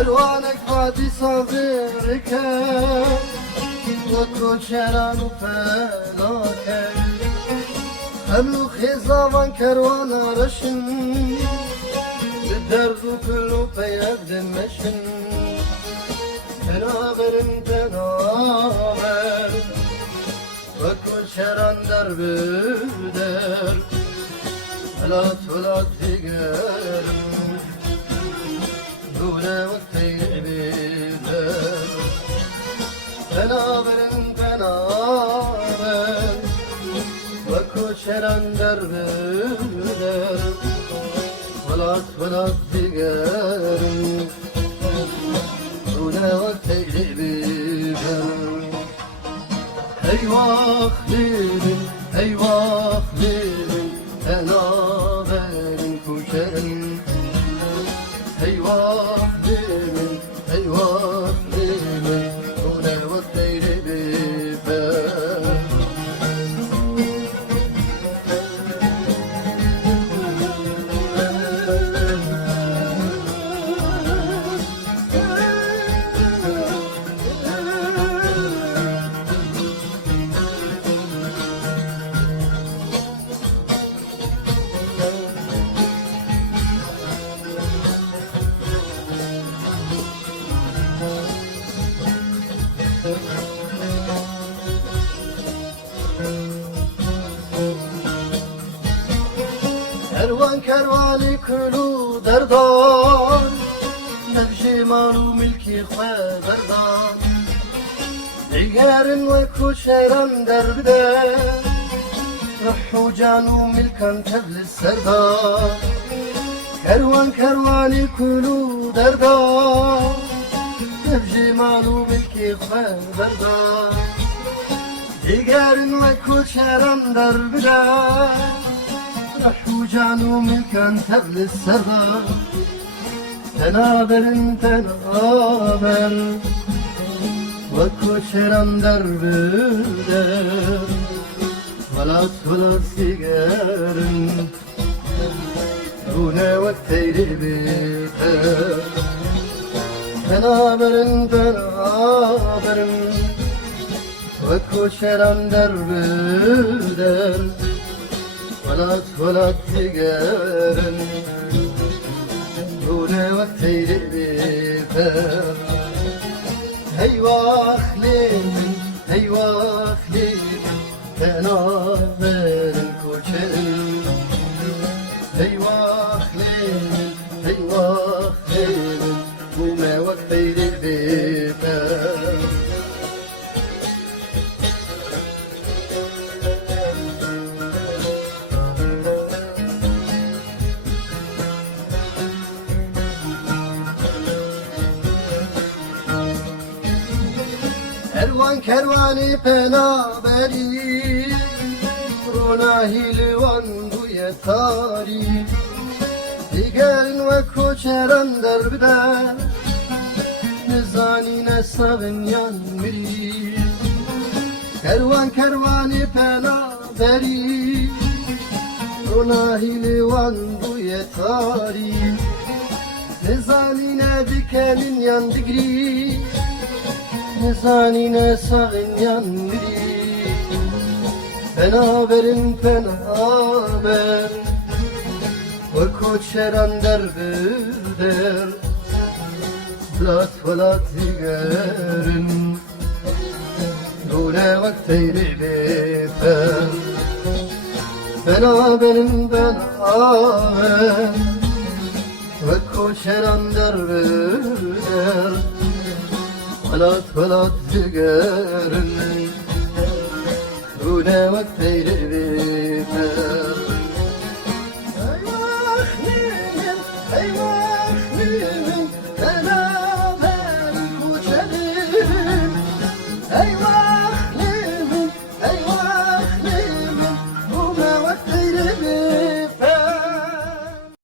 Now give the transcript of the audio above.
ألوانك عادي صابرك وكل شران وفلاك خملو خيزاوان كروان رشن بالدرد كله بيد مشن تنابر تنابر وكل شران درب در ولا تقرم دولة والطير بيدر تنابر وكل شران درب در ولا تقرم دولة والطير بيدر Eyvah dedim, eyvah dedim, tenaberin kuşerim. Eyvah dedim, eyvah dedim, bu ne vakteydi biber. Kervan kervani kulu derdan Nebji malu milki xeberdan Digerin ve kuşeran derbide Ruhu canu milkan tebli serdan Kervan kervani kulu derdan Nebji malu milki xeberdan Digerin ve kuşeran derbide رحو جانو ملكان تبل السبا تنابر تنابر وكشران درب در ولا سيجار دون وقتي بيتر تنابر تنابر وكشران درب در ولا تقارن دون وقتي بيتر هيوا خليل هيوا خليل تنابر الكوشن هيوا خليل هيوا خليل وما وقتي بيتر Kervan kervani penaberi Ronahi livan bu yetari Digerin ve koçeran derbide Nizanine savin yan miri Kervan kervani penaberi Ronahi livan bu yetari Nizanine dikenin yan digri Nizanine sağın yan biri Fenaberin fenaber Ve koçeran derbeder Vlat digerin Dule vakteyri befer Fenaberin fenaber Ve koçeran derbeder ولا تقارن دون وقتي